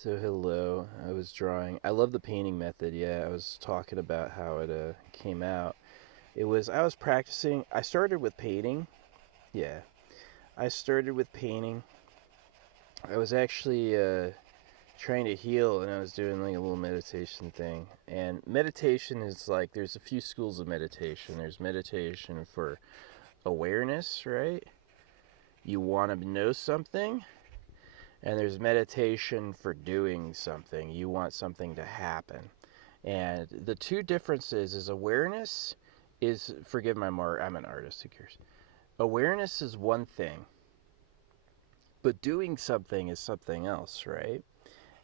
So hello, I was drawing. I love the painting method. Yeah, I was talking about how it came out. I was practicing. I started with painting. Yeah, I started with painting. I was actually trying to heal, and I was doing like a little meditation thing. And meditation is like there's a few schools of meditation. There's meditation for awareness, right? You want to know something, and there's meditation for doing something. You want something to happen. And the two differences is awareness is, forgive my mark, I'm an artist, who cares? Awareness is one thing, but doing something is something else, right?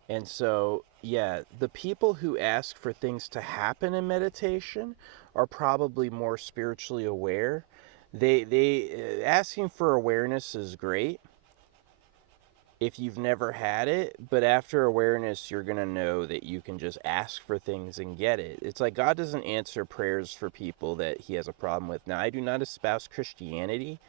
And so, yeah, the people who ask for things to happen in meditation are probably more spiritually aware. They asking for awareness is great if you've never had it, but after awareness, you're going to know that you can just ask for things and get it. It's like God doesn't answer prayers for people that he has a problem with. Now, I do not espouse Christianity.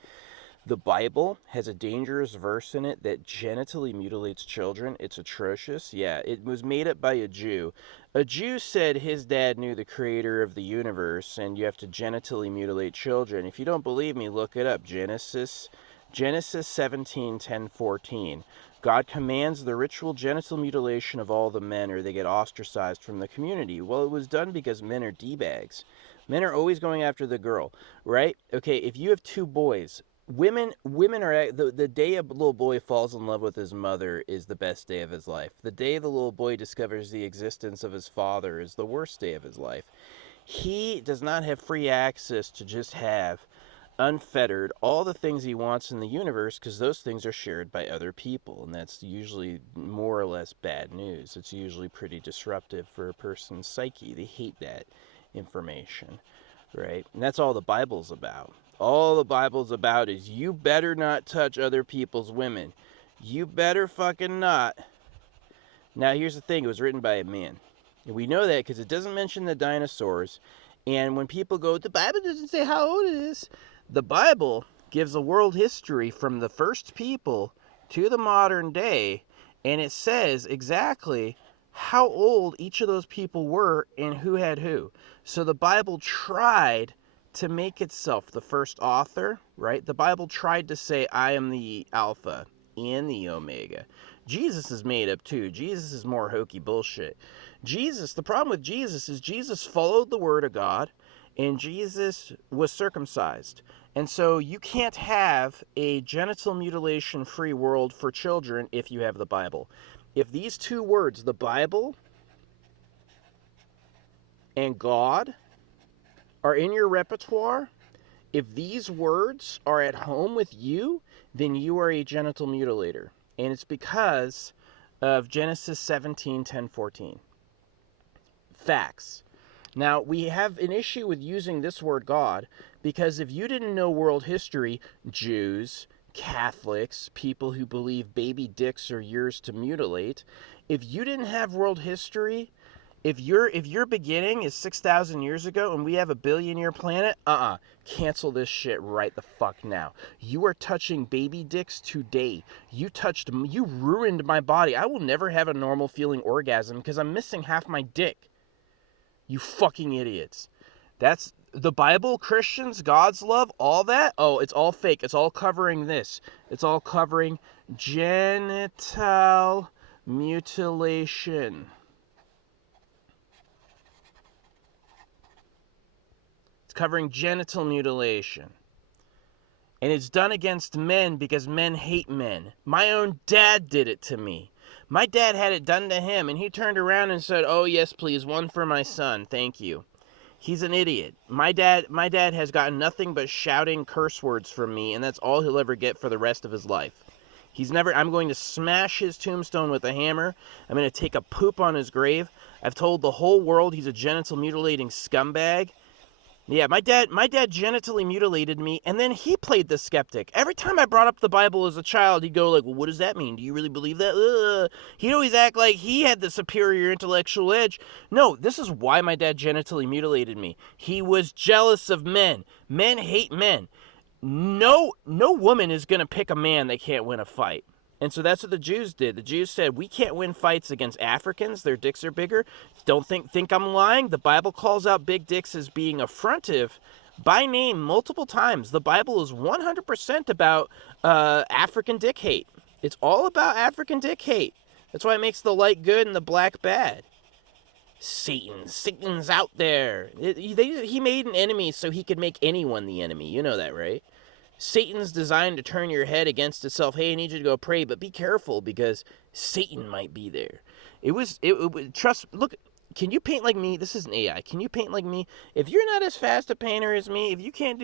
The Bible has a dangerous verse in it that genitally mutilates children. It's atrocious. Yeah, it was made up by a Jew. A Jew said his dad knew the creator of the universe, and you have to genitally mutilate children. If you don't believe me, look it up. Genesis 17:10-14. God commands the ritual genital mutilation of all the men, or they get ostracized from the community. Well, it was done because men are D-bags. Men are always going after the girl, right? Okay, if you have two boys, women are the day a little boy falls in love with his mother is the best day of his life. The day the little boy discovers the existence of his father is the worst day of his life. He does not have free access to just have unfettered all the things he wants in the universe, because those things are shared by other people, and that's usually more or less bad news. It's usually pretty disruptive for a person's psyche. They hate that information, right? And that's all the Bible's about. All the Bible's about is you better not touch other people's women. You better fucking not. Now, here's the thing. It was written by a man. And we know that because it doesn't mention the dinosaurs. And when people go, the Bible doesn't say how old it is. The Bible gives a world history from the first people to the modern day. And it says exactly how old each of those people were and who had who. So the Bible tried to make itself the first author, right? The Bible tried to say, I am the Alpha and the Omega. Jesus is made up too. Jesus is more hokey bullshit. The problem with Jesus is Jesus followed the word of God, and Jesus was circumcised. And so you can't have a genital mutilation free world for children if you have the Bible. If these two words, the Bible and God, are in your repertoire, if these words are at home with you, then you are a genital mutilator. And it's because of Genesis 17:10-14. Facts. Now, we have an issue with using this word God because if you didn't know world history, Jews, Catholics, people who believe baby dicks are yours to mutilate, if you didn't have world history, if your beginning is 6,000 years ago and we have a billion-year planet, cancel this shit right the fuck now. You are touching baby dicks today. You ruined my body. I will never have a normal feeling orgasm because I'm missing half my dick. You fucking idiots. That's the Bible, Christians, God's love, all that. Oh, it's all fake. It's all covering this. It's all covering genital mutilation. Covering genital mutilation. And it's done against men because men hate men. My own dad did it to me. My dad had it done to him, and he turned around and said, oh, yes, please, one for my son. Thank you. He's an idiot. My dad has gotten nothing but shouting curse words from me, and that's all he'll ever get for the rest of his life. I'm going to smash his tombstone with a hammer. I'm going to take a poop on his grave. I've told the whole world he's a genital mutilating scumbag. Yeah, my dad genitally mutilated me, and then he played the skeptic. Every time I brought up the Bible as a child, he'd go like, well, what does that mean? Do you really believe that? He'd always act like he had the superior intellectual edge. No, this is why my dad genitally mutilated me. He was jealous of men. Men hate men. No woman is going to pick a man that can't win a fight. And so that's what the Jews did. The Jews said, we can't win fights against Africans. Their dicks are bigger. Don't think I'm lying. The Bible calls out big dicks as being affrontive by name multiple times. The Bible is 100% about African dick hate. It's all about African dick hate. That's why it makes the light good and the black bad. Satan's out there. He made an enemy so he could make anyone the enemy. You know that, right? Satan's designed to turn your head against itself. Hey, I need you to go pray, but be careful because Satan might be there. Trust, look, can you paint like me? This is an AI. Can you paint like me? If you're not as fast a painter as me, if you can't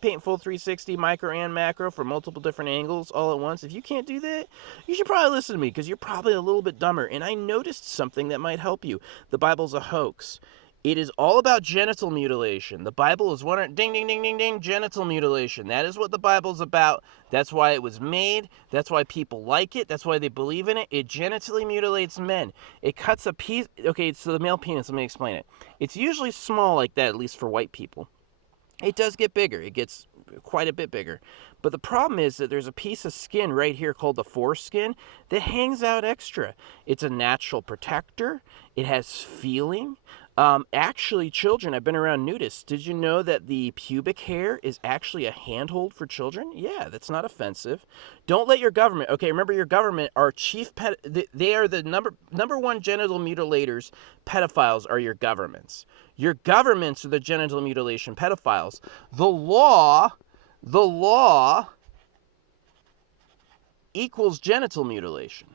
paint full 360 micro and macro for multiple different angles all at once, if you can't do that, you should probably listen to me because you're probably a little bit dumber. And I noticed something that might help you. The Bible's a hoax. It is all about genital mutilation. The Bible is ding, ding, ding, ding, ding, genital mutilation. That is what the Bible's about. That's why it was made. That's why people like it. That's why they believe in it. It genitally mutilates men. It cuts a piece. Okay, so the male penis, let me explain it. It's usually small like that, at least for white people. It does get bigger. It gets quite a bit bigger. But the problem is that there's a piece of skin right here called the foreskin that hangs out extra. It's a natural protector. It has feeling. Actually, children, I've been around nudists. Did you know that the pubic hair is actually a handhold for children? Yeah, that's not offensive. Don't let your government, okay, remember your government, our chief, they are the number one genital mutilators. Pedophiles are your governments. Your governments are the genital mutilation pedophiles. The law equals genital mutilation.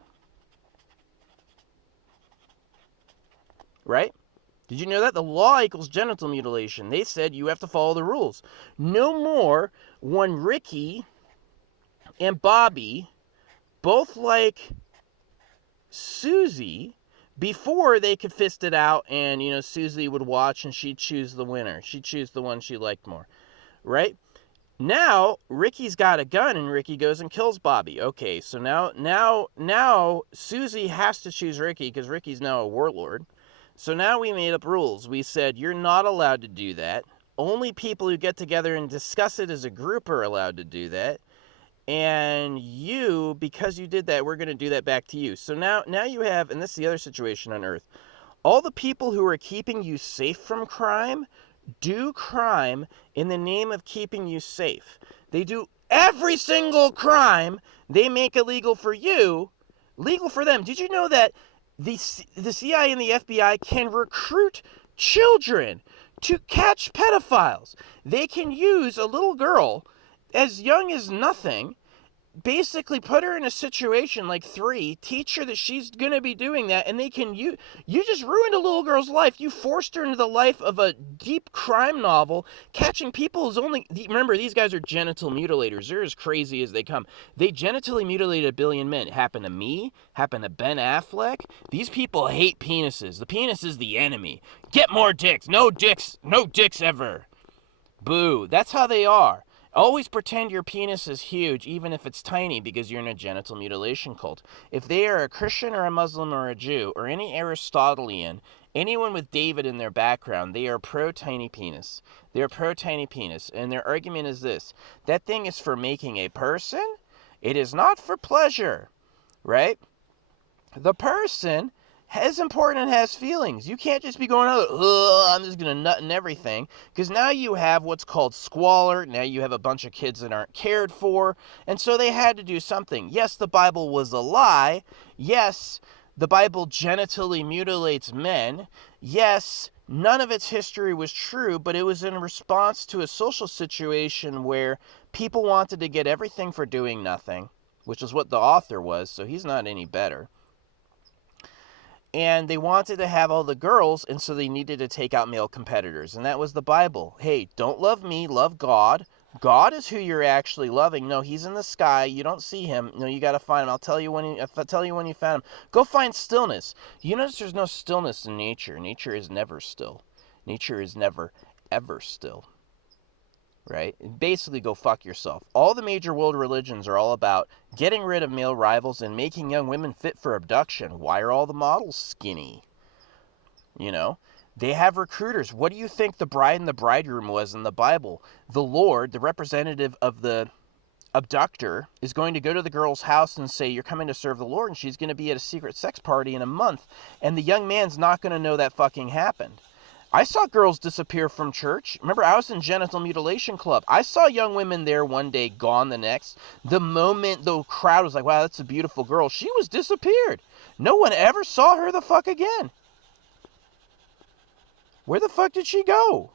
Right? Did you know that? The law equals genital mutilation. They said you have to follow the rules. No more when Ricky and Bobby both like Susie before they could fist it out and, Susie would watch and she'd choose the winner. She'd choose the one she liked more. Right? Now, Ricky's got a gun and Ricky goes and kills Bobby. Okay, so now Susie has to choose Ricky because Ricky's now a warlord. So now we made up rules. We said, you're not allowed to do that. Only people who get together and discuss it as a group are allowed to do that. And you, because you did that, we're going to do that back to you. So now you have, and this is the other situation on Earth, all the people who are keeping you safe from crime do crime in the name of keeping you safe. They do every single crime they make illegal for you, legal for them. Did you know that the CIA and the FBI can recruit children to catch pedophiles? They can use a little girl as young as nothing, basically put her in a situation like 3, teach her that she's going to be doing that, and they can you just ruined a little girl's life. You forced her into the life of a deep crime novel. Catching people is only, remember, these guys are genital mutilators. They're as crazy as they come. They genitally mutilated 1 billion men. It happened to me, happened to Ben Affleck. These people hate penises. The penis is the enemy. Get more dicks. No dicks ever. Boo. That's how they are. Always pretend your penis is huge, even if it's tiny, because you're in a genital mutilation cult. If they are a Christian or a Muslim or a Jew, or any Aristotelian, anyone with David in their background, they are pro-tiny penis. They're pro-tiny penis. And their argument is this: that thing is for making a person. It is not for pleasure. Right? The person is important and has feelings. You can't just be going, I'm just going to nut and everything. Because now you have what's called squalor. Now you have a bunch of kids that aren't cared for. And so they had to do something. Yes, the Bible was a lie. Yes, the Bible genitally mutilates men. Yes, none of its history was true, but it was in response to a social situation where people wanted to get everything for doing nothing, which is what the author was, so he's not any better. And they wanted to have all the girls, and so they needed to take out male competitors. And that was the Bible. Hey, don't love me, love God. God is who you're actually loving. No, he's in the sky. You don't see him. No, you got to find him. I'll tell you when you found him. Go find stillness. You notice there's no stillness in nature. Nature is never still. Nature is never, ever still. Right? Basically, go fuck yourself. All the major world religions are all about getting rid of male rivals and making young women fit for abduction. Why are all the models skinny? They have recruiters. What do you think the bride and the bridegroom was in the Bible? The Lord, the representative of the abductor is going to go to the girl's house and say, you're coming to serve the Lord, and she's going to be at a secret sex party in a month, and the young man's not going to know that fucking happened. I saw girls disappear from church. Remember, I was in genital mutilation club. I saw young women there one day, gone the next. The moment the crowd was like, wow, that's a beautiful girl, she was disappeared. No one ever saw her the fuck again. Where the fuck did she go?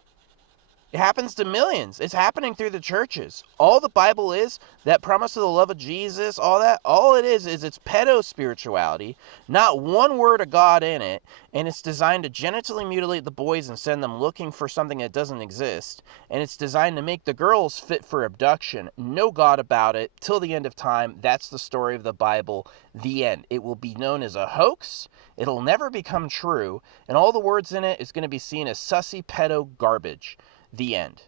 It happens to millions. It's happening through the churches. All the Bible is, that promise of the love of Jesus, all that, all it is it's pedo-spirituality, not one word of God in it, and it's designed to genitally mutilate the boys and send them looking for something that doesn't exist, and it's designed to make the girls fit for abduction. No God about it, till the end of time. That's the story of the Bible, the end. It will be known as a hoax, it'll never become true, and all the words in it is going to be seen as sussy pedo garbage. The end.